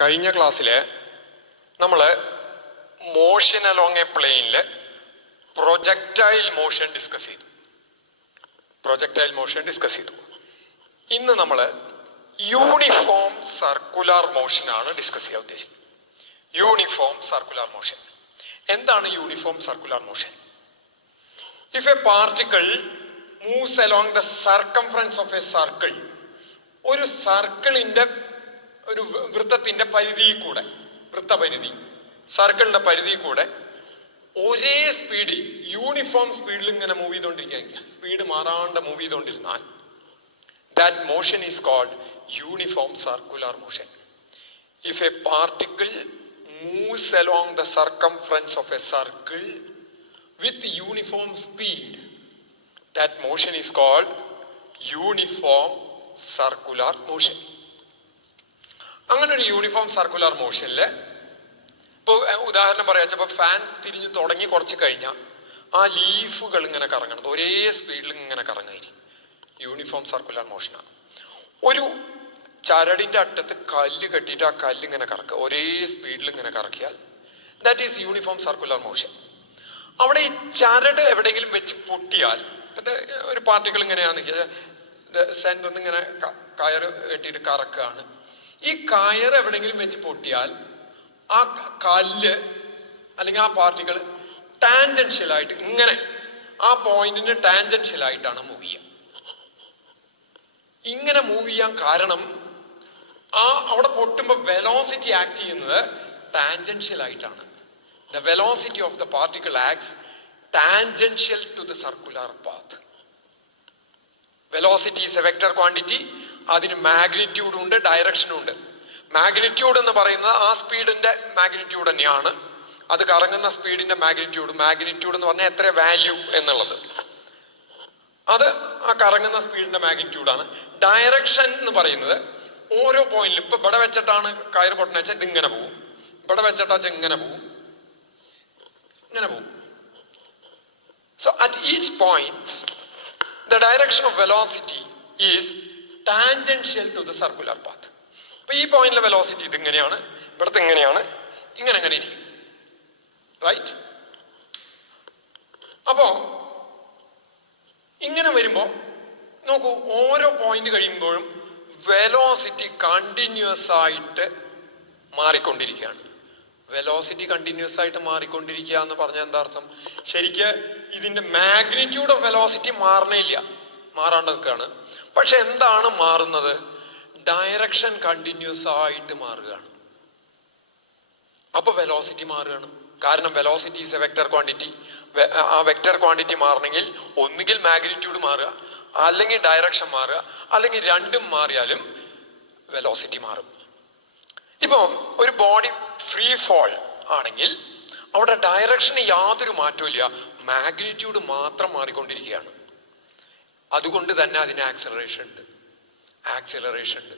കഴിഞ്ഞ ക്ലാസ്സിൽ നമ്മൾ മോഷൻ അലോങ് എ പ്ലെയിനിൽ പ്രൊജക്ടൈൽ മോഷൻ ഡിസ്കസ് ചെയ്തു. ഇന്ന് നമ്മൾ യൂണിഫോം സർക്കുലർ മോഷൻ ആണ് ഡിസ്കസ് ചെയ്യാൻ ഉദ്ദേശിക്കുന്നത്. Uniform circular motion. എന്താണ് uniform circular motion? If a particle moves along the circumference of a circle, ഒരു സർക്കിളിന്റെ ഒരു വൃത്തത്തിന്റെ പരിധി കൂടെ, വൃത്തപരിധി സർക്കിളിന്റെ പരിധി കൂടെ ഒരേ സ്പീഡിൽ യൂണിഫോം സ്പീഡിൽ ഇങ്ങനെ മൂവ് ചെയ്തുകൊണ്ടിരിക്കുക, സ്പീഡ് മാറാണ്ട് മൂവ് ചെയ്തുകൊണ്ടിരുന്നാൽ that motion is called uniform circular motion. If a particle moves along the circumference of a circle with uniform speed, that motion is called uniform circular motion. അങ്ങനെ ഒരു uniform circular മോഷനിൽ ഇപ്പോൾ ഉദാഹരണം പറയാ, ചിലപ്പോൾ fan തിരിഞ്ഞു തുടങ്ങി കുറച്ച് കഴിഞ്ഞാൽ ആ ലീഫുകൾ ഇങ്ങനെ കറങ്ങണം, ഒരേ സ്പീഡിൽ ഇങ്ങനെ കറങ്ങായിരിക്കും. Uniform circular മോഷനാണ്. ഒരു ചരടിന്റെ അറ്റത്ത് കല്ല് കെട്ടിയിട്ട് ആ കല്ല് ഇങ്ങനെ കറക്കുക, ഒരേ സ്പീഡിൽ ഇങ്ങനെ കറക്കിയാൽ that is uniform circular motion. അവിടെ ഈ ചരട് എവിടെയെങ്കിലും വെച്ച് പൊട്ടിയാൽ, ഒരു പാർട്ടിക്കിൾ ഇങ്ങനെയാന്ന് സെന്ററിൽ നിന്ന് ഇങ്ങനെ കയറ് കെട്ടിയിട്ട് കറക്കുകയാണ്, ഈ കയർ എവിടെയെങ്കിലും വെച്ച് പൊട്ടിയാൽ ആ കല്ല് അല്ലെങ്കിൽ ആ പാർട്ടിക്കിൾ ടാൻജൻഷ്യലായിട്ട് ഇങ്ങനെ ആ പോയിന്റിന് ടാൻജൻഷ്യലായിട്ടാണ് മൂവ് ചെയ്യുക. ഇങ്ങനെ മൂവ് ചെയ്യാൻ കാരണം അവിടെ പൊട്ടുമ്പോൾ വെലോസിറ്റി ആക്ട് ചെയ്യുന്നത് ടാൻജൻഷ്യൽ ആയിട്ടാണ്. The velocity of the particle acts tangential to the circular path. Velocity is a vector quantity. അതിന് മാഗ്നിറ്റ്യൂഡും ഉണ്ട്, ഡയറക്ഷനും ഉണ്ട്. മാഗ്നിറ്റ്യൂഡ് എന്ന് പറയുന്നത് ആ സ്പീഡിന്റെ മാഗ്നിറ്റ്യൂഡ് തന്നെയാണ്, അത് കറങ്ങുന്ന സ്പീഡിന്റെ മാഗ്നിറ്റ്യൂഡ്. മാഗ്നിറ്റ്യൂഡ് എന്ന് പറഞ്ഞാൽ എത്ര വാല്യൂ എന്നുള്ളത്, അത് ആ കറങ്ങുന്ന സ്പീഡിന്റെ മാഗ്നിറ്റ്യൂഡാണ്. ഡയറക്ഷൻ എന്ന് പറയുന്നത് ഓരോ പോയിന്റിലും, ഇപ്പൊ ഇവിടെ വെച്ചിട്ടാണ് കയറ് പൊട്ടണ വെച്ചാൽ ഇതിങ്ങനെ പോകും, ഇവിടെ വെച്ചിട്ടാ വെച്ചാൽ ഇങ്ങനെ പോകും, ഇങ്ങനെ പോകും. So at each point the direction of velocity is tangential to the circular path. അപ്പൊ ഈ പോയിന്റിലെ വെലോസിറ്റി ഇതിങ്ങനെയാണ്, ഇവിടുത്തെ ഇങ്ങനെയാണ്, ഇങ്ങനെ അങ്ങനെ ഇരിക്കും, റൈറ്റ്? അപ്പോ ഇങ്ങനെ വരുമ്പോ നോക്കൂ, ഓരോ പോയിന്റ് കഴിയുമ്പോഴും വെലോസിറ്റി കണ്ടിന്യൂസ് ആയിട്ട് മാറിക്കൊണ്ടിരിക്കുകയാണ്. വെലോസിറ്റി കണ്ടിന്യൂസ് ആയിട്ട് മാറിക്കൊണ്ടിരിക്കുക എന്ന് പറഞ്ഞാൽ എന്താ അർത്ഥം? ശരിക്ക് ഇതിന്റെ മാഗ്നിറ്റ്യൂഡ് ഓഫ് വെലോസിറ്റി മാറണില്ല, മാറാണ്ട് നിൽക്കുകയാണ്. പക്ഷെ എന്താണ് മാറുന്നത്? ഡയറക്ഷൻ കണ്ടിന്യൂസ് ആയിട്ട് മാറുകയാണ്. അപ്പൊ വെലോസിറ്റി മാറുകയാണ്. കാരണം velocity is a vector quantity. ആ വെക്ടർ ക്വാണ്ടിറ്റി മാറണമെങ്കിൽ ഒന്നുകിൽ മാഗ്നിറ്റ്യൂഡ് മാറുക, അല്ലെങ്കിൽ ഡയറക്ഷൻ മാറുക, അല്ലെങ്കിൽ രണ്ടും മാറിയാലും വെലോസിറ്റി മാറും. ഇപ്പൊ ഒരു ബോഡി ഫ്രീ ഫോൾ ആണെങ്കിൽ അവിടെ ഡയറക്ഷന് യാതൊരു മാറ്റവും ഇല്ല, മാഗ്നിറ്റ്യൂഡ് മാത്രം മാറിക്കൊണ്ടിരിക്കുകയാണ്. അതുകൊണ്ട് തന്നെ അതിന് ആക്സലറേഷൻ ഉണ്ട്.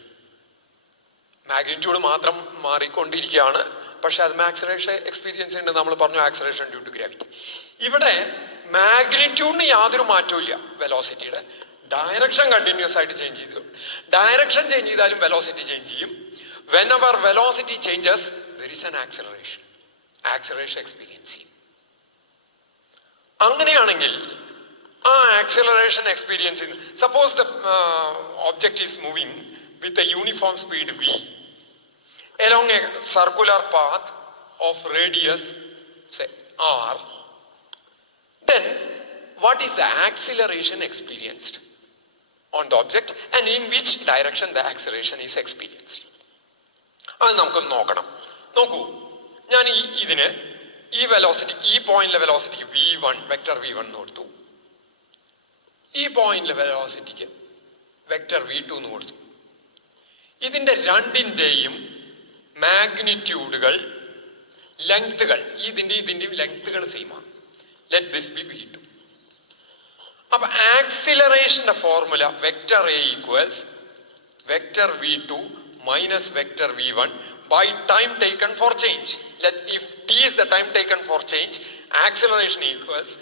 മാഗ്നിറ്റ്യൂഡ് മാത്രം മാറിക്കൊണ്ടിരിക്കുകയാണ്, പക്ഷെ അത് ആക്സലറേഷൻ എക്സ്പീരിയൻസ് ഉണ്ട്. നമ്മൾ പറഞ്ഞു ആക്സലറേഷൻ ഡ്യൂ ടു ഗ്രാവിറ്റി. ഇവിടെ മാഗ്നിറ്റ്യൂഡിന് യാതൊരു മാറ്റവും ഇല്ല വെലോസിറ്റിയുടെ, ഡയറക്ഷൻ കണ്ടിന്യൂസ് ആയിട്ട് ചേഞ്ച് ചെയ്തു. ഡയറക്ഷൻ ചേഞ്ച് ചെയ്താലും വെലോസിറ്റി ചേഞ്ച് ചെയ്യും. whenever velocity changes there is an acceleration experience ചെയ്യും. അങ്ങനെയാണെങ്കിൽ ആ acceleration experience, suppose the object is moving with a uniform speed v along a circular path of radius say r, then what is the acceleration experienced on the object and in which direction the acceleration is experienced? അത് നമുക്കൊന്ന് നോക്കണം. നോക്കൂ, ഞാൻ ഇതിന് ഈ velocity, ഈ പോയിന്റിലെ വെലോസിറ്റിക്ക് v1 vector v1 എന്ന് കൊടുത്തു, ഈ പോയിന്റിലെ വെലോസിറ്റിക്ക് വെക്ടർ v2 എന്ന് കൊടുത്തു. ഇതിന്റെ രണ്ടിന്റെയും മാഗ്നിറ്റ്യൂഡുകൾ, ലെങ്ത്തുകൾ, ഇതിന്റെയും ലെങ്ത്തുകൾ സെയിം ആണ്. Let this be v2. അപ്പൊ ആക്സിലറേഷന്റെ formula vector a equals vector v2 minus vector v1 by time taken for change. If t is the time taken for change, acceleration equals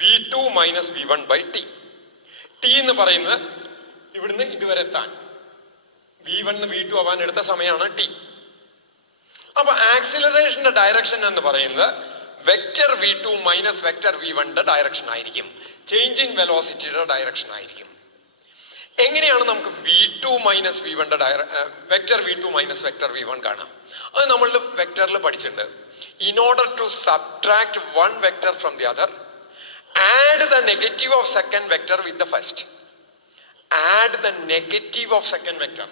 v2 minus v1 by t. t എന്ന് പറയുന്നത് ഇവിടുന്ന് ഇതുവരെ എത്താൻ v1 v2 ആവാൻ എടുത്ത സമയമാണ് t. അപ്പൊ ആക്സിലറേഷന്റെ direction എന്ന് പറയുന്നത് വെക്ടർ v2 മൈനസ് വെക്ടർ v1ന്റെ ഡയറക്ഷൻ ആയിരിക്കും. ചേഞ്ച് ഇൻ വെലോസിറ്റിയുടെ ഡയറക്ഷൻ ആയിരിക്കും. എങ്ങനെയാണ് നമുക്ക് v2 മൈനസ് v1ന്റെ vector v2 minus vector v1 കാണാം? അത് നമ്മൾ വെക്ടറിൽ പഠിച്ചിട്ടുണ്ട്. In order to subtract one vector from the other, add the negative of second vector with the first. Add the negative of second vector.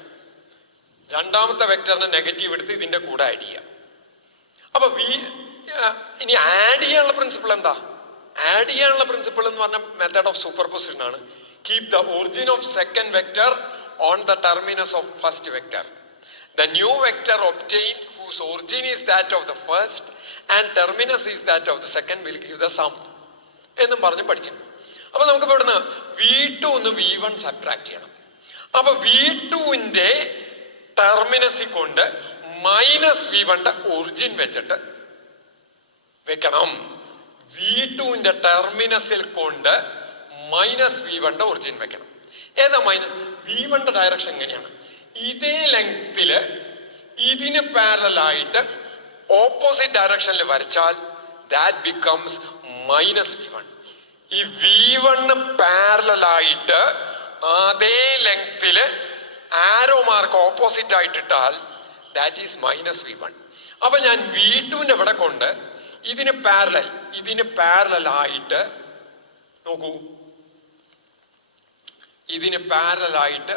രണ്ടാമത്തെ വെക്ടറിന്റെ negative എടുത്ത് ഇതിന്റെ കൂടെ ആഡ് ചെയ്യാം. അപ്പൊ ഇനി ആഡ് ചെയ്യാനുള്ള പ്രിൻസിപ്പിൾ എന്താ? ആഡ് ചെയ്യാനുള്ള പ്രിൻസിപ്പിൾ എന്ന് പറഞ്ഞ മെത്തേഡ് ഓഫ് സൂപ്പർ പൊസിഷൻ ആണ്. Keep the origin of second vector on the terminus of first vector. The new vector obtained whose origin is that of the first and terminus is that of the second will give the sum എന്നും പറഞ്ഞ് പഠിച്ചു. അപ്പൊ നമുക്ക് ഇവിടുന്ന് v2 v1 subtract ചെയ്യണം. അപ്പൊ v2ന്റെ ടെർമിനസിൽ കൊണ്ട് minus v1ന്റെ origin വെച്ചിട്ട് വെക്കണം. v2ന്റെ ടെർമിനസിൽ കൊണ്ട് മൈനസ് v1ന്റെ ഒറിജിൻ വെക്കണം. ഏതാ മൈനസ്? v1ന്റെ ഡയറക്ഷൻ എങ്ങനെയാണ്? ഇതേ ലെങ്തില് ഇതിന് പാരലായിട്ട് ഓപ്പോസിറ്റ് ഡയറക്ഷനിൽ വരച്ചാൽ that becomes മൈനസ് v1. ഈ v1 പാരലായിട്ട് അതേ ലെങ്തില് ആരോ മാർക്ക് ഓപ്പോസിറ്റ് ആയിട്ടിട്ടാൽ that is മൈനസ് v1. അപ്പൊ ഞാൻ v2നെ ഇവിടെ കൊണ്ട് ഇതിന് പാരലായിട്ട് നോക്കൂ, ഇതിന് പാരലായിട്ട്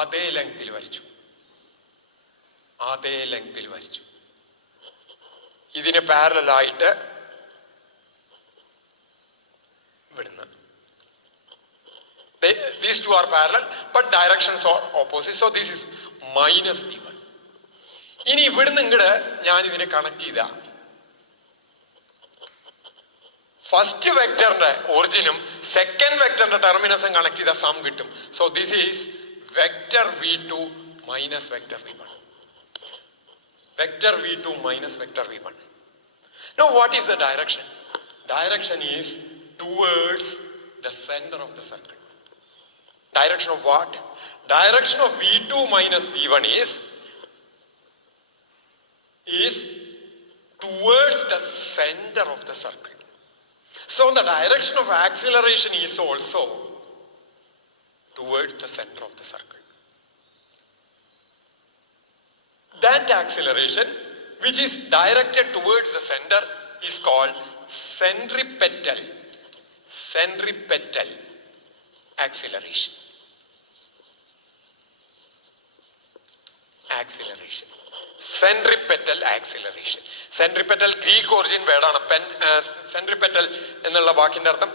അതേ ലെങ്തിൽ വരച്ചു. ഇതിന് പാരലായിട്ട് ഇവിടുന്ന് these two are parallel but directions are opposite, so this is minus v1. ഇനി ഇവിടുന്ന് ഇങ്ങോട്ട് ഞാൻ ഇതിനെ കണക്ട് ചെയ്ത ഫസ്റ്റ് വെക്ടറിന്റെ ഒറിജിനും സെക്കൻഡ് വെക്ടറിന്റെ ടെർമിനസും കണക്ട് ചെയ്ത സം കിട്ടും. So this is vector v2 minus vector v1. Vector v2 minus vector v1. Now what is the direction? Direction is towards the center of the circle. Direction of what? Direction of v2 minus v1 is towards the center of the circle. So the direction of acceleration is also towards the center of the circle. That acceleration which is directed towards the center is called centripetal acceleration. Centripetal acceleration. Centripetal Greek origin വേർഡാണ്. Centripetal എന്നുള്ള വാക്കിന്റെ അർത്ഥം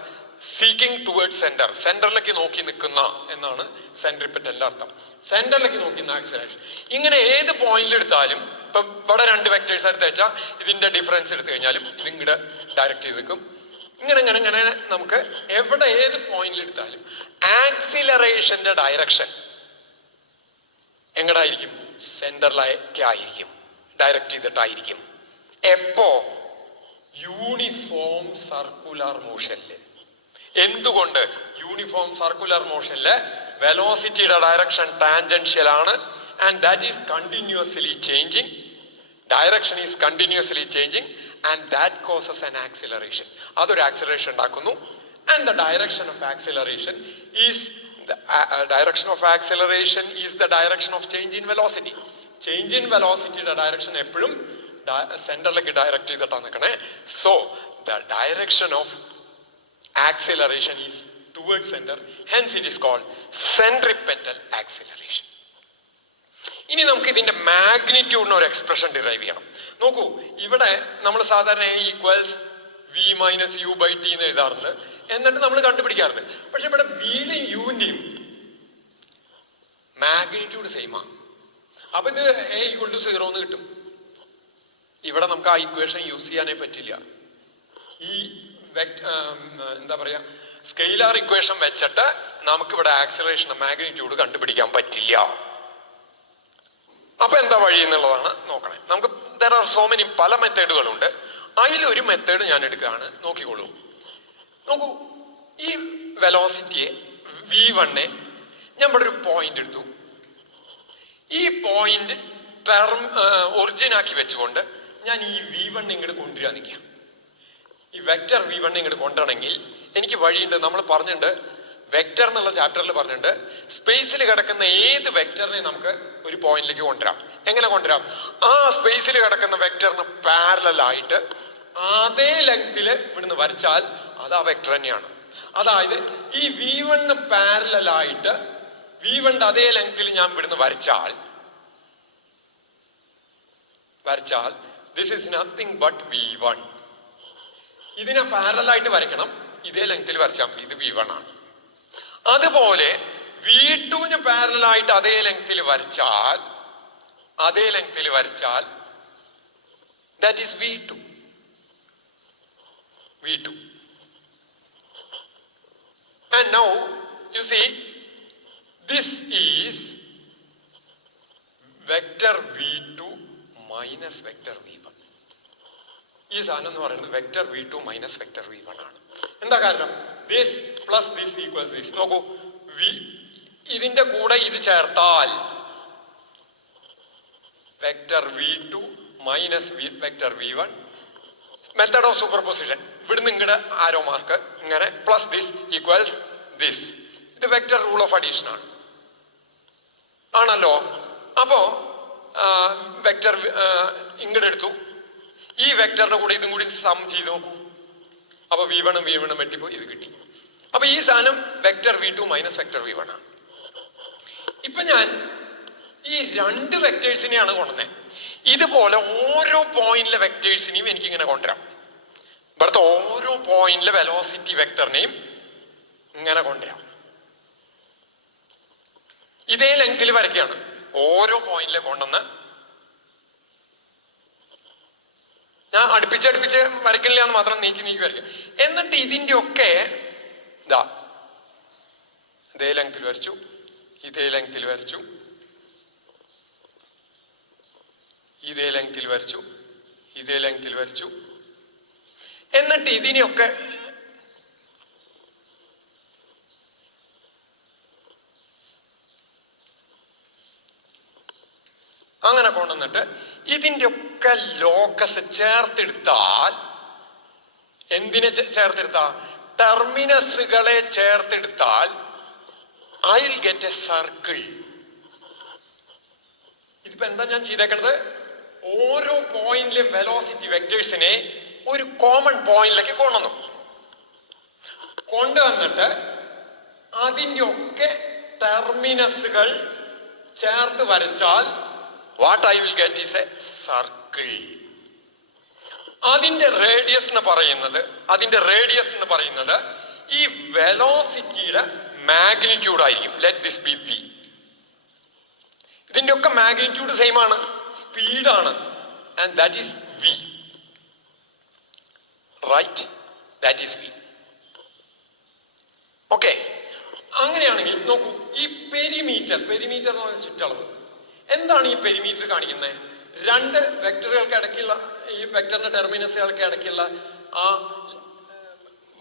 seeking toward centre, സെന്ററിലേക്ക് നോക്കി നിൽക്കുന്ന എന്നാണ് സെൻട്രിപെറ്റലിന്റെ അർത്ഥം. സെന്ററിലേക്ക് നോക്കി ആക്സിലറേഷൻ. ഇങ്ങനെ ഏത് പോയിന്റിൽ എടുത്താലും, ഇപ്പൊ ഇവിടെ രണ്ട് വെക്ടേഴ്സ് എടുത്ത് വെച്ചാൽ ഇതിന്റെ ഡിഫറൻസ് എടുത്തു കഴിഞ്ഞാലും ഇതിങ്ങടെ ഡയറക്റ്റ് ചെയ്ത് നിൽക്കും. ഇങ്ങനെ നമുക്ക് എവിടെ ഏത് പോയിന്റിൽ എടുത്താലും ആക്സിലറേഷന്റെ ഡയറക്ഷൻ എങ്ങടായിരിക്കും? സെന്ററിലേക്ക് ആയിരിക്കും, ഡയറക്റ്റ് ചെയ്തിട്ടായിരിക്കും. എപ്പോ? യൂണിഫോം സർക്കുലർ മോഷനില്. എന്തുകൊണ്ട്? യൂണിഫോം സർക്കുലർ മോഷനില് വെലോസിറ്റിയുടെ ഡയറക്ഷൻ ടാൻജൻഷ്യൽ ആണ് and that is continuously changing. Direction is continuously changing and that causes an acceleration. അതൊരു ആക്സിലറേഷൻ ഉണ്ടാക്കുന്നു. And the direction of acceleration is direction of acceleration is the direction of change in velocity. Change in velocity യുടെ direction എപ്പോഴും സെന്ററിലേക്ക് direct ചെയ്തിട്ടാണ് നിൽക്കണേ. So the direction of acceleration is towards center, hence it is called centripetal acceleration. ഇനി നമുക്ക് ഇതിന്റെ മാഗ്നിറ്റ്യൂഡിന് ഒരു expression derive ചെയ്യണം. നോക്കൂ, ഇവിടെ നമ്മൾ സാധാരണ equals v minus u by T എന്ന് എഴുതാറുണ്ട്, എന്നിട്ട് നമ്മൾ കണ്ടുപിടിക്കാറുണ്ട്. പക്ഷെ ഇവിടെ വിയുടെയും യുവിന്റെയും മാഗ്നിറ്റ്യൂഡ് സെയിമാ. അപ്പൊ ഇത് a ഈക്വൽ ടു 0 എന്ന് കിട്ടും. ഇവിടെ നമുക്ക് ആ ഇക്വേഷൻ യൂസ് ചെയ്യാനേ പറ്റില്ല. ഈ എന്താ പറയാ, സ്കെയിലാർ ഇക്വേഷൻ വെച്ചിട്ട് നമുക്ക് ഇവിടെ ആക്സിലറേഷൻ മാഗ്നിറ്റ്യൂഡ് കണ്ടുപിടിക്കാൻ പറ്റില്ല. അപ്പൊ എന്താ വഴി എന്നുള്ളതാണ് നോക്കണേ. നമുക്ക് there are so many പല മെത്തേഡുകളുണ്ട്. അതിലൊരു മെത്തേഡ് ഞാൻ എടുക്കുകയാണ്, നോക്കിക്കോളൂ. നോക്കൂ, ഈ വെലോസിറ്റിയെ v1 ഞാൻ ഇവിടെ ഒരു പോയിന്റ് എടുത്തു. ഈ പോയിന്റ് ടെർം ഒറിജിൻ ആക്കി വെച്ചുകൊണ്ട് ഞാൻ ഈ V1 ഇങ്ങോട്ട് കൊണ്ടുവരാൻ നിൽക്കാം. ഈ വെക്റ്റർ V1 ഇങ്ങോട്ട് കൊണ്ടുവരണമെങ്കിൽ എനിക്ക് വഴിയുണ്ട്. നമ്മൾ പറഞ്ഞിട്ടുണ്ട്, വെക്റ്റർ എന്നുള്ള ചാപ്റ്ററിൽ പറഞ്ഞിട്ടുണ്ട്, സ്പേസിൽ കിടക്കുന്ന ഏത് വെക്റ്ററിനെ നമുക്ക് ഒരു പോയിന്റിലേക്ക് കൊണ്ടുവരാം. എങ്ങനെ കൊണ്ടുവരാം? ആ സ്പേസിൽ കിടക്കുന്ന വെക്റ്ററിന് പാരലൽ ആയിട്ട് അതേ ലെങ്തില് ഇവിടുന്ന് വരച്ചാൽ അത് ആ വെക്റ്റർ തന്നെയാണ്. അതായത് ഈ V1 പാരലൽ ആയിട്ട് V1 അതേ ലെങ്തിൽ ഞാൻ ഇവിടുന്ന് വരച്ചാൽ this is nothing but V1. ഇതിനെ പാരലൽ ആയിട്ട് വരയ്ക്കണം, ഇതേ ലെങ്തിൽ വരച്ചാൽ മതി, ഇത് V1 ആണ്. അതുപോലെ V2 പാരലൽ ആയിട്ട് അതേ ലെങ്തിൽ വരച്ചാൽ that is V2. And now you see this is vector V2 minus vector V1. ഈ സാധനം എന്ന് പറയുന്നത് vector V2 minus vector V1 ആണ്. എന്താ കാരണം? this plus this equals this. നോക്കൂ, ഇതിന്റെ കൂടെ ഇത് ചേർത്താൽ vector V2 minus vector V1. Method of superposition. ഇവിടുന്ന് ഇങ്ങടെ ആരോ മാർക്ക് ഇങ്ങനെ പ്ലസ് ദിസ് ഈക്വൽസ് ദിസ്. ഇത് വെക്ടർ റൂൾ ഓഫ് അഡീഷൻ ആണല്ലോ. അപ്പോ വെക്ടർ ഇങ്ങടെ എടുത്തു, ഈ വെക്ടറിന്റെ കൂടെ ഇതും കൂടി സം ചെയ്ത് നോക്കൂ. അപ്പൊ V1 വെട്ടിപ്പോ ഇത് കിട്ടി. അപ്പൊ ഈ സാധനം vector V2 minus vector V1 ആണ്. ഇപ്പൊ ഞാൻ ഈ രണ്ട് വെക്ടേഴ്സിനെയാണ് കൊണ്ടുവന്നത്. ഇതുപോലെ ഓരോ പോയിന്റിലെ വെക്ടേഴ്സിനെയും എനിക്കിങ്ങനെ കൊണ്ടുവരാം. ഇവിടുത്തെ ഓരോ പോയിന്റിലെ വെലോസിറ്റി വെക്ടറിനെയും ഇങ്ങനെ കൊണ്ടുവരാം. ഇതേ ലെങ്തിൽ വരയ്ക്കുകയാണ്. ഓരോ പോയിന്റിലെ കൊണ്ടുവന്ന് ഞാൻ അടുപ്പിച്ചടുപ്പിച്ച് വരയ്ക്കണില്ല എന്ന് മാത്രം നീക്കി വരയ്ക്കുക. എന്നിട്ട് ഇതിന്റെ ഒക്കെ ഇതാ ഇതേ ലെങ്തിൽ വരച്ചു, ഇതേ ലെങ്തിൽ വരച്ചു, ഇതേ ലെങ്തിൽ വരച്ചു, ഇതേ ലെങ്തിൽ വരച്ചു. എന്നിട്ട് ഇതിനെയൊക്കെ അങ്ങനെ കൊണ്ടുവന്നിട്ട് ഇതിന്റെ ഒക്കെ ലോക്കസ് ചേർത്തെടുത്താൽ, എന്തിനെ ചേർത്തെടുത്താൽ? ടെർമിനസുകളെ ചേർത്തെടുത്താൽ I will get a circle. ഇതിപ്പോ എന്താ ഞാൻ ചെയ്തേക്കണത്? ഓരോ പോയിന്റിലെയും വെലോസിറ്റി വെക്ടേഴ്സിനെ ഒരു കോമൺ പോയിന്റിലേക്ക് കൊണ്ടുവന്നിട്ട് അതിന്റെ ഒക്കെ ടെർമിനസുകൾ ചേർത്ത് വരച്ചാൽ what I will get is a circle. അതിന്റെ റേഡിയസ് എന്ന് പറയുന്നത് ഈ വെലോസിറ്റിയുടെ മാഗ്നിറ്റ്യൂഡ് ആയിരിക്കും. Let this be V. ഇതിന്റെ ഒക്കെ മാഗ്നിറ്റ്യൂഡ് സെയിം ആണ്, സ്പീഡാണ്. And that is V. Right, that is V. Okay, അങ്ങനെയാണെങ്കിൽ നോക്കൂ, ഈ പെരിമീറ്റർ എന്ന് പറയുന്ന ചുറ്റളവ്. എന്താണ് ഈ പെരിമീറ്റർ കാണിക്കുന്നത്? രണ്ട് വെക്ടറുകൾക്ക് ഇടയ്ക്കുള്ള, ഈ വെക്ടറിന്റെ ടെർമിനസുകൾക്ക് ഇടയ്ക്കുള്ള ആ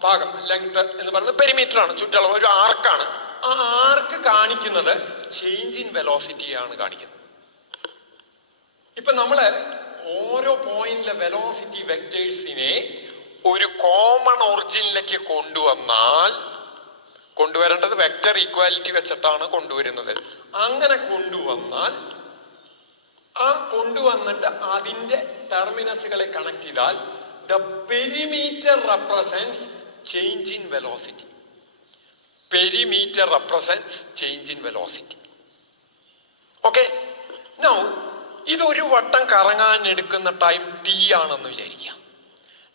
ഭാഗം, ലെങ്ത് എന്ന് പറയുന്നത് പെരിമീറ്റർ ആണ്, ചുറ്റളവ്, ഒരു ആർക്കാണ്. ആ ആർക്ക് കാണിക്കുന്നത് ചേഞ്ച് ഇൻ വെലോസിറ്റി ആണ് കാണിക്കുന്നത്. ഇപ്പൊ നമ്മള് ഓരോ പോയിന്റിലെ വെലോസിറ്റി വെക്ടേഴ്സിനെ ഒരു കോമൺ ഒറിജിനിലേക്ക് കൊണ്ടുവരേണ്ടത് വെക്ടർ ഈക്വാലിറ്റി വെച്ചിട്ടാണ് കൊണ്ടുവരുന്നത്. അങ്ങനെ കൊണ്ടുവന്നിട്ട് അതിന്റെ ടെർമിനസുകളെ കണക്ട് ചെയ്താൽ the perimeter represents change in velocity. Okay, now ഇതൊരു വട്ടം കറങ്ങാൻ എടുക്കുന്ന ടൈം T ആണെന്ന് വിചാരിക്കുക.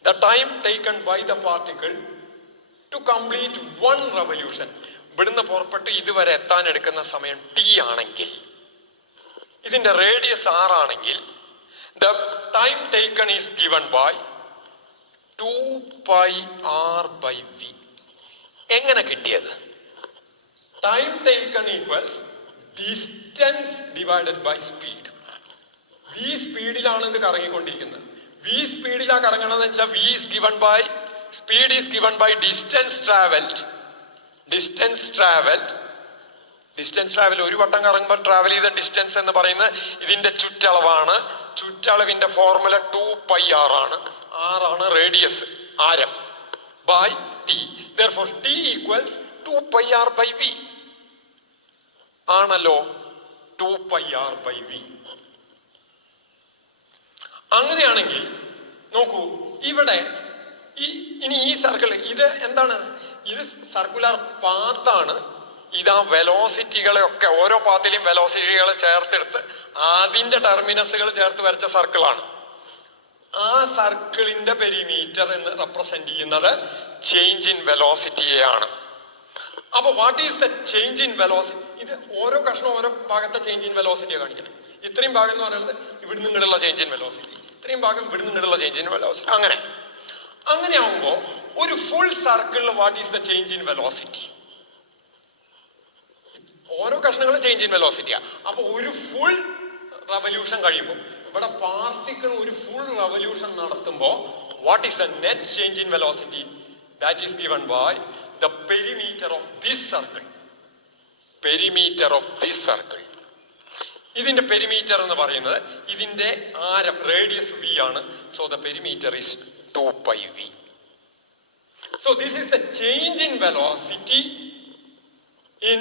The time taken by the particle to complete 1 revolution. ഇവിടുന്ന് പുറപ്പെട്ട് ഇതുവരെ എത്താൻ എടുക്കുന്ന സമയം T ആണെങ്കിൽ, ഇതിന്റെ റേഡിയസ് R ആണെങ്കിൽ, the time taken is given by 2πr/v. എങ്ങനെ കിട്ടിയത്? Time taken equals distance divided by speed. V സ്പീഡിലാണ് ഇത് കറങ്ങിക്കൊണ്ടിരിക്കുന്നത്. V സ്പീഡിലാ കറങ്ങണമെന്ന് വെച്ചാൽ speed is given by distance traveled distance travel ഒരു വട്ടം കറങ്ങുമ്പോൾ ട്രാവൽ ചെയ്ത ഡിസ്റ്റൻസ് എന്ന് പറയുന്നത് ഇതിന്റെ ചുറ്റളവാണ്. ചുറ്റളവിന്റെ ഫോർമുല 2πr ആണ്. ആണ് റേഡിയസ്, ആരം, by T. Therefore t equals 2πr by v ആണല്ലോ. 2πr by v. അങ്ങനെയാണെങ്കിൽ നോക്കൂ, ഇവിടെ ഇനി ഈ സർക്കിൾ ഇത് എന്താണ്? ഇത് സർക്കുലർ പാത്താണ്. ഇതാ വെലോസിറ്റികളെ ഒക്കെ ഓരോ പാത്തിലെയും വെലോസിറ്റികളെ ചേർത്തെടുത്ത് അതിന്റെ ടെർമിനസുകൾ ചേർത്ത് വരച്ച സർക്കിളാണ്. ആ സർക്കിളിന്റെ പെരിമീറ്റർ എന്ന് റെപ്രസെന്റ് ചെയ്യുന്നത് ചേഞ്ച് ഇൻ വെലോസിറ്റിയെയാണ്. അപ്പൊ what is the change in velocity? ഇത് ഓരോ കഷ്ണം ഓരോ ഭാഗത്തെ ചേഞ്ച് ഇൻ വെലോസിറ്റിയെ കാണിക്കണം. ഇത്രയും ഭാഗം എന്ന് പറയുന്നത് ഇവിടുന്ന് ഇങ്ങോട്ടുള്ള ചേഞ്ച് ഇൻ വെലോസിറ്റി, ഇത്രയും ഭാഗം ഇവിടുന്ന് ഇങ്ങോട്ടുള്ള ചേഞ്ച് ഇൻ വെലോസിറ്റി. അങ്ങനെ ആവുമ്പോ ഒരു ഫുൾ സർക്കിളിൽ what is the change in velocity? ഓരോ കഷ്ണങ്ങളും ചേഞ്ച് ഇൻ വെലോസിറ്റിയാ. അപ്പൊ ഒരു ഫുൾ റവല്യൂഷൻ കഴിയുമ്പോൾ ഇവിടെ പാർട്ടിക്കിൾ ഒരു ഫുൾ റവല്യൂഷൻ നടത്തുമ്പോ what is the net change in velocity? That is given by the perimeter of this circle. Perimeter of this circle. ഇതിന്റെ perimeter എന്ന് പറയുന്നത് ഇതിന്റെ ആരം, റേഡിയസ് v ആണ്. So the perimeter is 2πv. So this is the change in velocity in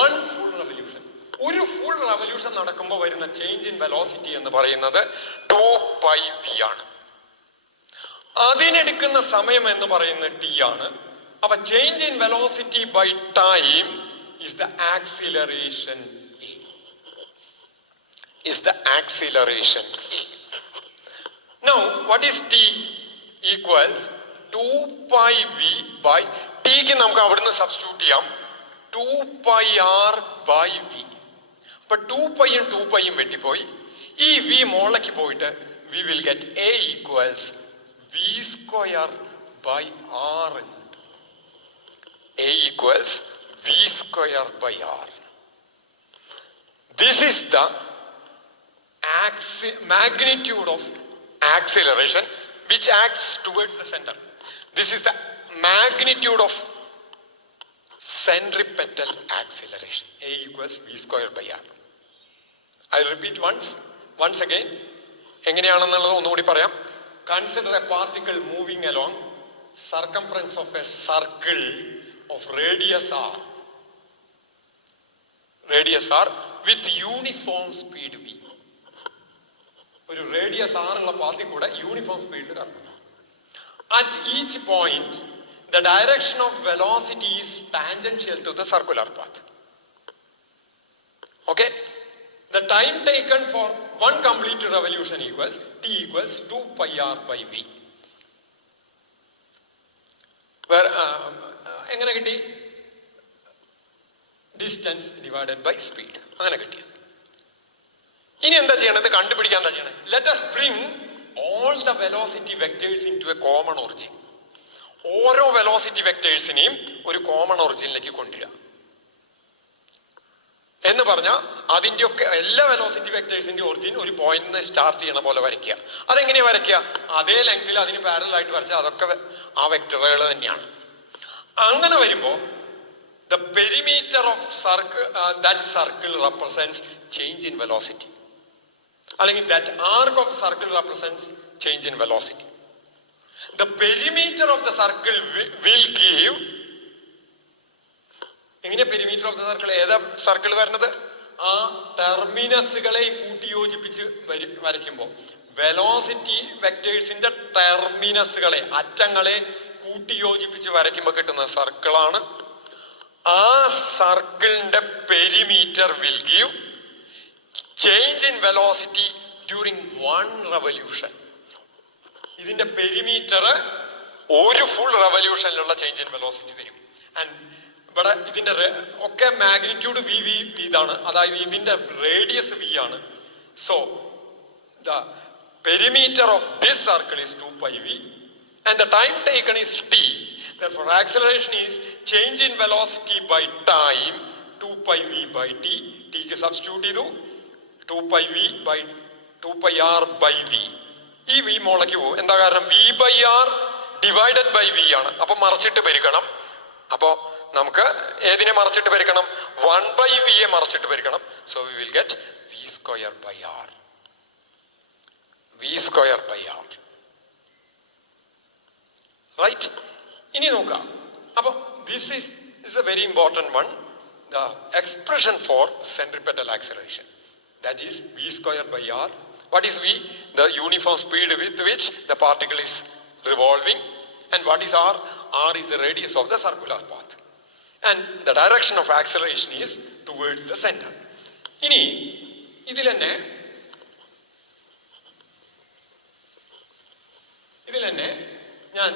one full revolution. ഒരു full revolution നടക്കുമ്പോൾ വരുന്ന change in velocity എന്ന് പറയുന്നത് 2πv ആണ്. അതിനെടുക്കുന്ന സമയം എന്ന് പറയുന്നത് t ആണ്. അപ്പൊ change in velocity by time is the acceleration a. Is the acceleration a. Now what is t? Equals 2πv by t ക്ക് നമുക്ക് അവിടുന്ന് സബ്സ്റ്റിറ്റ്യൂട്ട് ചെയ്യാം 2πr by v. അപ്പൊ 2πയും 2πയും വെട്ടിപ്പോയി. ഈ v മോളിലേക്ക് പോയിട്ട് we will get a equals v square by r. a equals v square by r. This is the magnitude of acceleration which acts towards the center. This is the magnitude of centripetal acceleration. A equals v square by r. I'll repeat once again. എങ്ങനെയാണെന്നുള്ളത് ഒന്നുകൂടി പറയാം. Consider a particle moving along circumference of a circle of radius r. Radius r with uniform speed v. ഒരു radius r ഉള്ള പാത്തിൽ കൂടെ uniform സ്പീഡിൽ കറങ്ങുന്നു. At each point, the direction of velocity is tangential to the circular path. Okay? The time taken for one complete revolution equals t equals 2πr by v. Where എങ്ങനെ കിട്ടി? Distance divided by speed. അങ്ങനെ കിട്ടി. ഇനി എന്താ ചെയ്യണത്? കണ്ടുപിടിക്കാൻ എന്താ ചെയ്യണത്? Let us bring all the velocity vectors into a common origin. ഓരോ വെലോസിറ്റി വെക്ടേഴ്സിനെയും ഒരു കോമൺ ഒറിജിനിലേക്ക് കൊണ്ടുവരിക എന്ന് പറഞ്ഞാൽ അതിന്റെ ഒക്കെ എല്ലാ വെലോസിറ്റി വെക്ടേഴ്സിന്റെ ഒറിജിൻ ഒരു പോയിന്റ് സ്റ്റാർട്ട് ചെയ്യണ പോലെ വരയ്ക്കുക. അതെങ്ങനെയാ വരയ്ക്കുക? അതേ ലെങ്തിൽ അതിന് പാരലൽ ആയിട്ട് വരച്ചാൽ അതൊക്കെ ആ വെക്ടറുകൾ തന്നെയാണ്. അങ്ങനെ വരുമ്പോ the perimeter of that circle represents change in velocity. അല്ലെങ്കിൽ that arc of circle represents change in velocity. The perimeter of the circle will give. എങ്ങനെ പെരിമീറ്റർ ഓഫ് ദ സർക്കിൾ? ഏതാ സർക്കിൾ വരുന്നത്? ആ ടെർമിനസുകളെ കൂട്ടിയോജിപ്പിച്ച് വരയ്ക്കുമ്പോൾ വെലോസിറ്റി വെക്ടേഴ്സിന്റെ ടെർമിനസുകളെ, അറ്റങ്ങളെ കൂട്ടിയോജിപ്പിച്ച് വരയ്ക്കുമ്പോൾ കിട്ടുന്ന സർക്കിളാണ്. ആ സർക്കിളിന്റെ perimeter will give change in velocity during one revolution. ഇതിന്റെ പെരിമീറ്റർ ഒരു ഫുൾ റവല്യൂഷനിലുള്ള ചേഞ്ച് ഇൻ വെലോസിറ്റി തരും. ആൻഡ് ഇവിടെ ഇതിന്റെ ഒക്കെ മാഗ്നിറ്റ്യൂഡ് വി വി ഇതാണ്, അതായത് ഇതിന്റെ റേഡിയസ് വി ആണ്. So the perimeter of this circle is 2πv and the time taken is t. Therefore acceleration is change in velocity by time 2πv by t. t ക്ക് substitute ചെയ്തു 2πv by 2πr by v. ഈ v മോളേക്ക് പോകും. എന്താ കാരണം? v by r divided by v ആണ്. അപ്പൊ മറിച്ചിട്ട് പെരുക്കണം. അപ്പോ നമുക്ക് ഏതിനെ മറിച്ചിട്ട് പെരുക്കണം? 1/v യെ മറിച്ചിട്ട് പെരുക്കണം. So we will get v square by r. v square by r. Right? ഇനി നോക്കാം. അപ്പൊ this is a very important one. The expression for centripetal acceleration, that is v square by r. What is v? The uniform speed with which the particle is revolving. And what is r? R is the radius of the circular path. And the direction of acceleration is towards the center. ഇനി ഇതിൽ തന്നെ ഞാൻ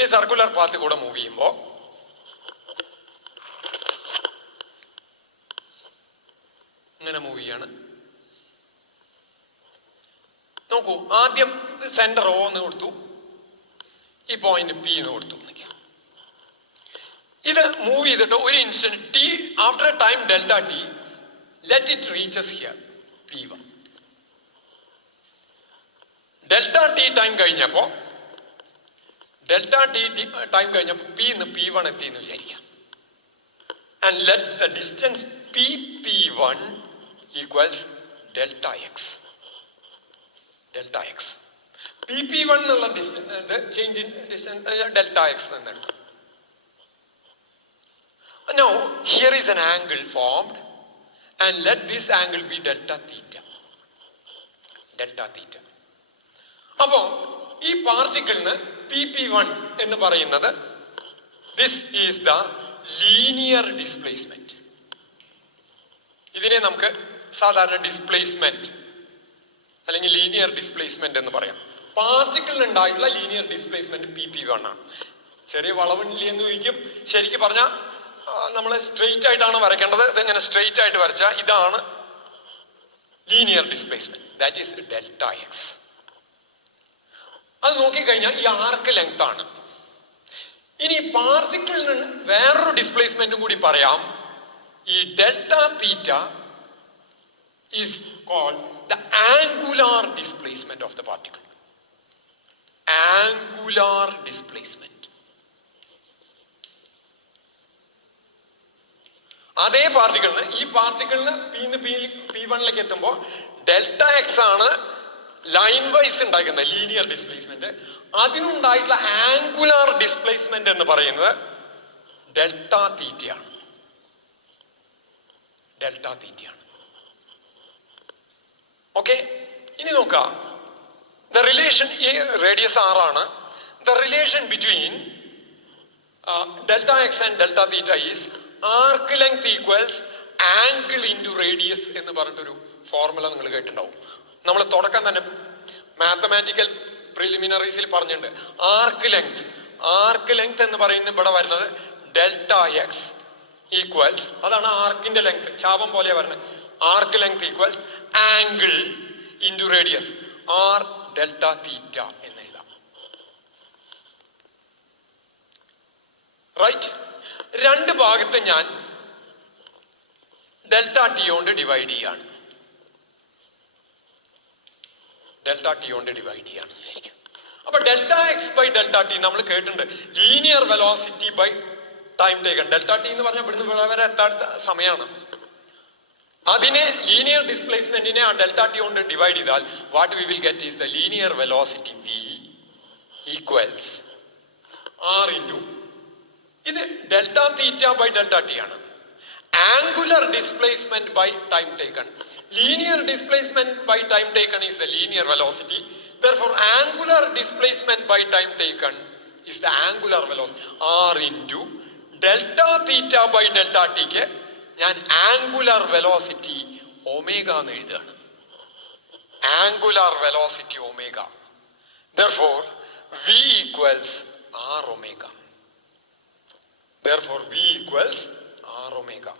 ഈ circular path കൂടെ move ചെയ്യുമ്പോ ഇങ്ങനെ move ചെയ്യാണ്. നോക്കൂ, ആദ്യം സെന്റർ O എന്ന് കൊടുത്തു, ഈ പോയിന്റ് P എന്ന് കൊടുത്തു. ഇത് മൂവ് ചെയ്തിട്ട് ഒരു instant T, after A time delta T, let it reaches here P1. Delta T time കഴിഞ്ഞപ്പോ P എന്ന് P1 എത്തി എന്ന് വിചാരിക്കാം. And let the distance PP1 equals delta x. Delta x. PP1 എന്നുള്ള the change in distance delta x എന്നെടുക്കാം. Now here is an angle formed and let this angle be delta theta. Delta theta. അപ്പോ ഈ പാർട്ടിക്കിളിന് PP1 എന്ന് പറയുന്നത് this is the linear displacement. ഇതിനെ നമുക്ക് സാധാരണ displacement അല്ലെങ്കിൽ ലീനിയർ ഡിസ്പ്ലേസ്മെന്റ് എന്ന് പറയാം. പാർട്ടിക്കിളിന് ഉണ്ടായിട്ടുള്ള ലീനിയർ ഡിസ്പ്ലേസ്മെന്റ് PP1 ആണ്. ചെറിയ വളവില്ല എന്ന് ചോദിക്കും. ശരിക്കും പറഞ്ഞാൽ നമ്മൾ സ്ട്രെയിറ്റ് ആയിട്ടാണ് വരയ്ക്കേണ്ടത്. ഇതെങ്ങനെ സ്ട്രെയിറ്റ് ആയിട്ട് വരച്ചാൽ ഇതാണ് linear displacement, that is delta X. അത് നോക്കിക്കഴിഞ്ഞാൽ ഈ ആർക്ക് ലെങ്ത് ആണ്. ഇനി പാർട്ടിക്കിളിന് വേറൊരു ഡിസ്പ്ലേസ്മെന്റും കൂടി പറയാം. ഈ delta theta is called the angular displacement of the particle. Angular displacement. അതേ പാർട്ടിക്കിളിന്, ഈ പാർട്ടിക്കിളിന് P1ലേക്ക് എത്തുമ്പോൾ ഡെൽറ്റ എക്സ് ആണ് ലൈൻ വൈസ് ഉണ്ടാക്കുന്ന ലീനിയർ ഡിസ്പ്ലേസ്മെന്റ്. അതിനുണ്ടായിട്ടുള്ള ആംഗുലാർ ഡിസ്പ്ലേസ്മെന്റ് എന്ന് പറയുന്നത് ഡെൽറ്റ തീറ്റയാണ്. ഡെൽറ്റ തീറ്റയാണ്. ഓക്കെ, ഇനി നോക്കാം. ദ റിലേഷൻ, ഈ റേഡിയസ് r ആണ്. The relation between delta X and delta theta is arc length equals angle into radius എന്ന് പറഞ്ഞിട്ടൊരു ഫോർമുല നിങ്ങൾ കേട്ടിട്ടുണ്ടാവും. നമ്മൾ തുടക്കം തന്നെ മാത്തമാറ്റിക്കൽ പ്രിലിമിനറീസിൽ പറഞ്ഞിട്ടുണ്ട്. ആർക്ക് ലെങ്ത് എന്ന് പറയുന്നത് ഇവിടെ വരുന്നത് ഡെൽറ്റ എക്സ് ഈക്വൽസ്, അതാണ് ആർക്കിന്റെ ലെങ്ത്, ചാപം പോലെ വരുന്നത്. Arc length equals angle into radius, R delta theta എന്ന് എഴുതാം. റൈറ്റ്? രണ്ട് ഭാഗത്ത് ഞാൻ ഡെൽറ്റ ടി കൊണ്ട് ഡിവൈഡ് ചെയ്യാണ്. ഡെൽറ്റ ടി കൊണ്ട് ഡിവൈഡ് ചെയ്യാണ്. അപ്പൊ delta X by delta T നമ്മൾ കേട്ടിട്ടുണ്ട്, linear velocity by time taken. Delta T എന്ന് പറഞ്ഞാൽ ഇവിടുന്ന് വരെ എത്താത്ത സമയമാണ്. അതിനെ ലീനിയർ ഡിസ്പ്ലേസ്മെന്റിനെ ആ ഡെൽറ്റ ടി കൊണ്ട് ഡിവൈഡ് ചെയ്താൽ what we will get is the linear velocity V equals R into, ഇത് delta theta by delta T ആണ്. Angular displacement by time taken. Linear displacement by time taken is the linear velocity. Therefore, angular displacement by time taken is the angular velocity. R into delta theta by delta t ke ഞാൻ angular velocity omega എന്ന് എഴുതുകയാണ്. Angular velocity omega. Therefore, V equals R omega. Therefore, V equals R omega.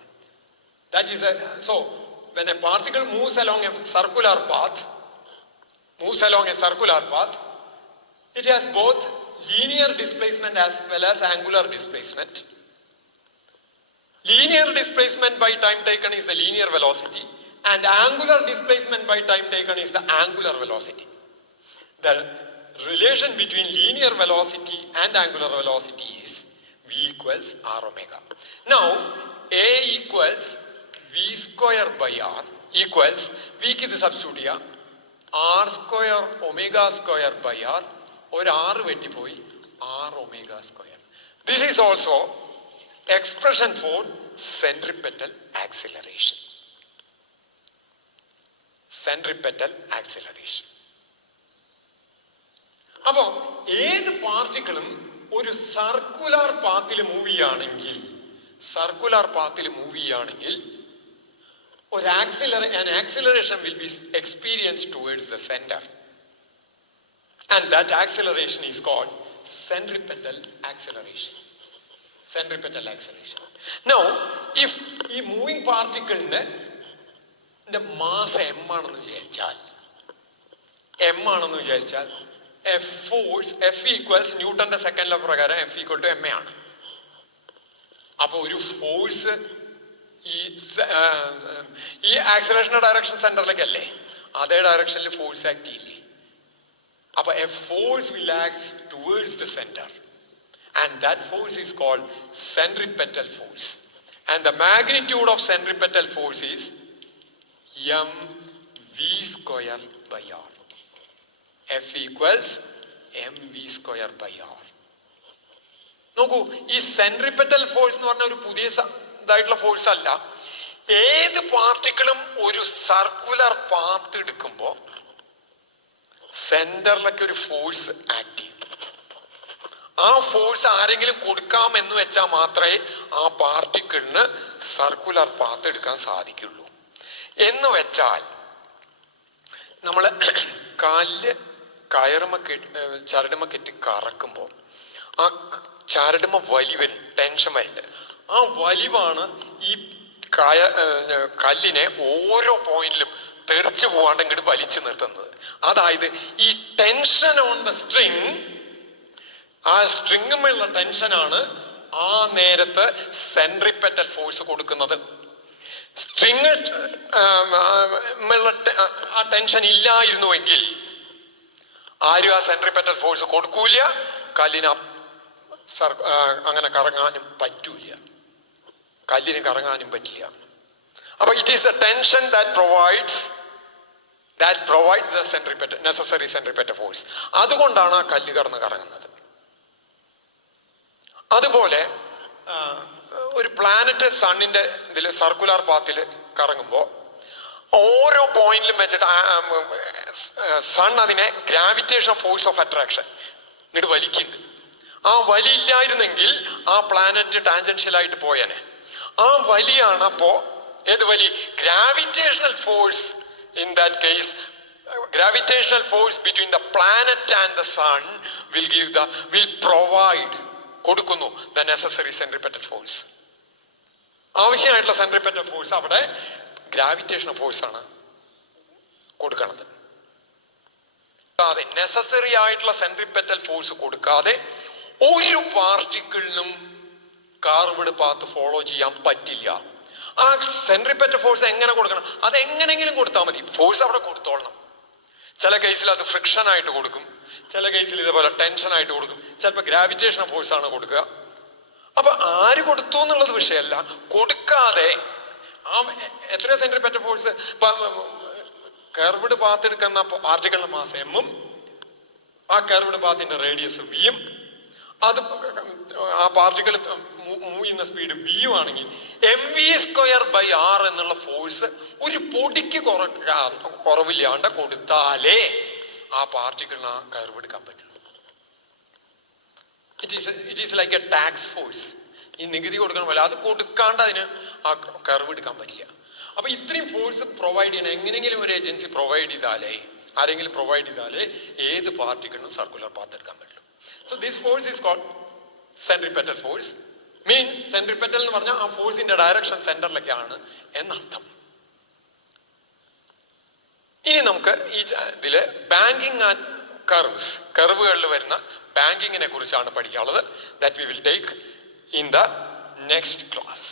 That is so. When a particle moves along a circular path, it has both linear displacement as well as angular displacement. Linear displacement by time taken is the linear velocity, and angular displacement by time taken is the angular velocity. The relation between linear velocity and angular velocity is v equals r omega. Now a equals v square by r equals v ക്ക് ഇത് substitute ചെയ്യാം r square omega square by r ഒരു r വെട്ടിപ്പോയി r omega square. This is also expression for centripetal acceleration. Centripetal acceleration. അപ്പോൾ ഏത് പാർട്ടിക്കിളും ഒരു circular പാത്തിൽ move ചെയ്യുകയാണെങ്കിൽ ഒരു acceleration will be experienced towards the center, and that acceleration is called centripetal acceleration. Centripetal acceleration. Now, if ഈ moving പാർട്ടിക്കിളിന്റെ mass m ആണെന്ന് വിചാരിച്ചാൽ F equals ന്യൂട്ടന്റെ സെക്കൻഡ് ലോ പ്രകാരം F equal to M A ആണ്. അപ്പൊ ഒരു ഫോഴ്സ് ഈ ആക്സിലറേഷന്റെ ഡയറക്ഷൻ സെന്ററിലേക്ക് അല്ലേ, അതേ ഡയറക്ഷനിൽ ഫോഴ്സ് ആക്ട് ചെയ്യില്ലേ. അപ്പൊ A force will act towards the center, and that force is called centripetal force, and the magnitude of centripetal force is mv square by r. F equals mv square by r. നോക്കൂ, ഈ centripetal force എന്ന് പറഞ്ഞ ഒരു പുതിയതായിട്ടുള്ള force അല്ല. ഏത് പാർട്ടിക്കിളും ഒരു circular path എടുക്കുമ്പോൾ സെന്ററിലൊക്കെ ഒരു ഫോഴ്സ് ആക്ട് ചെയ്യും. ആ ഫോഴ്സ് ആരെങ്കിലും കൊടുക്കാം എന്ന് വെച്ചാൽ മാത്രമേ ആ പാർട്ടിക്കിളിന് സർക്കുലർ പാത്ത് എടുക്കാൻ സാധിക്കുള്ളൂ. എന്ന് വെച്ചാൽ നമ്മൾ ചരടുമ കെട്ടി കറക്കുമ്പോൾ ആ ചരടുമ വലിവൻ ടെൻഷൻ വരുന്നുണ്ട്. ആ വലിവാണ് ഈ കല്ലിനെ ഓരോ പോയിന്റിലും തെറിച്ചു പോവാണ്ട് ഇങ്ങോട്ട് വലിച്ചു നിർത്തുന്നത്. അതായത് ഈ ടെൻഷൻ ഓൺ ദ സ്ട്രിങ്, ആ സ്ട്രിങ്ങുമുള്ള ടെൻഷനാണ് ആ നേരത്ത് സെൻട്രിപെറ്റൽ ഫോഴ്സ് കൊടുക്കുന്നത്. സ്ട്രിങ് ആ ടെൻഷൻ ഇല്ലായിരുന്നുവെങ്കിൽ ആരും ആ സെൻട്രിപെറ്റൽ ഫോഴ്സ് കൊടുക്കൂല, കല്ലിന് അങ്ങനെ കറങ്ങാനും പറ്റില്ല. അപ്പൊ it is the tension that provides the necessary centripetal force. അതുകൊണ്ടാണ് ആ കല്ല് കടന്ന് കറങ്ങുന്നത്. അതുപോലെ ഒരു പ്ലാനറ്റ് സണ്ണിന്റെ ഇതിൽ സർക്കുലർ പാത്തിൽ കറങ്ങുമ്പോൾ ഓരോ പോയിന്റിലും വെച്ചിട്ട് സൺ അതിനെ ഗ്രാവിറ്റേഷൻ ഫോഴ്സ് ഓഫ് അട്രാക്ഷൻ ഇങ്ങോട്ട് വലിക്കുന്നുണ്ട്. ആ വലി ഇല്ലായിരുന്നെങ്കിൽ ആ പ്ലാനറ്റ് ടാൻജൻഷ്യൽ ആയിട്ട് പോയേനെ. ആ വലിയാണ് അപ്പോ ഏത് വലി? Gravitational force. In that case gravitational force between the planet and the sun will provide കൊടുക്കുന്നു ദ നെസസറി സെൻട്രിപെറ്റൽ ഫോഴ്സ്. ആവശ്യമായിട്ടുള്ള സെൻട്രിപെറ്റൽ ഫോഴ്സ് അവിടെ ഗ്രാവിറ്റേഷണൽ ഫോഴ്സ് ആണ് കൊടുക്കണത്. നെസസറി ആയിട്ടുള്ള സെൻട്രിപെറ്റൽ ഫോഴ്സ് കൊടുക്കാതെ ഒരു പാർട്ടിക്കിളിനും കാർവ്ഡ് പാത്ത് ഫോളോ ചെയ്യാൻ പറ്റില്ല. ആ സെൻട്രിപെറ്റൽ ഫോഴ്സ് എങ്ങനെ കൊടുക്കണം? അത് എങ്ങനെങ്കിലും കൊടുത്താൽ മതി, ഫോഴ്സ് അവിടെ കൊടുത്തോളണം. ചില കേസിൽ അത് ഫ്രിക്ഷൻ ആയിട്ട് കൊടുക്കും, ചില കേസിൽ ഇതുപോലെ ടെൻഷൻ ആയിട്ട് കൊടുക്കും, ചിലപ്പോൾ ഗ്രാവിറ്റേഷൻ ഫോഴ്സ് ആണ് കൊടുക്കുക. അപ്പൊ ആര് കൊടുത്തു എന്നുള്ളത് വിഷയമല്ല, കൊടുക്കാതെ ആ എത്ര സെൻട്രിപെറ്റൽ ഫോഴ്സ് കർവ്ഡ് പാത്ത് എടുക്കുന്ന പാർട്ടിക്കിളിന്റെ മാസ് എമ്മും ആ കർവ്ഡ് പാത്തിന്റെ റേഡിയസ് വിയും അത് ആ പാർട്ടിക്കിൾ മൂവ് ചെയ്യുന്ന സ്പീഡ് വിയും ആണെങ്കിൽ mv സ്ക്വയർ ബൈ ആർ എന്നുള്ള ഫോഴ്സ് ഒരു പൊടിക്ക് കുറവില്ലാണ്ട് കൊടുത്താലേ ആ പാർട്ടിക്കിളിന് ആ കർവ് എടുക്കാൻ പറ്റുള്ളൂ. It is like A tax force. ഈ നികുതി കൊടുക്കണ പോലെ അത് കൊടുക്കാണ്ട് അതിന് ആ കർവ് എടുക്കാൻ പറ്റില്ല. അപ്പൊ ഇത്രയും ഫോഴ്സ് പ്രൊവൈഡ് ചെയ്യണം. എങ്ങനെയെങ്കിലും ഒരു ഏജൻസി ആരെങ്കിലും പ്രൊവൈഡ് ചെയ്താലേ ഏത് പാർട്ടിക്കിളിനും സർക്കുലർ പാത്ത് എടുക്കാൻ പറ്റുള്ളൂ. So this force is called centripetal force. Means centripetal എന്ന് പറഞ്ഞാൽ ആ ഫോഴ്സിന്റെ ഡയറക്ഷൻ സെന്ററിലേക്കാണ് എന്നർത്ഥം. ഇനി നമുക്ക് ഈ ഇതില് ബാങ്കിങ് ആൻഡ് കർവുകളിൽ വരുന്ന ബാങ്കിങ്ങിനെ കുറിച്ചാണ് പഠിക്കാനുള്ളത്. That we will take in the next class.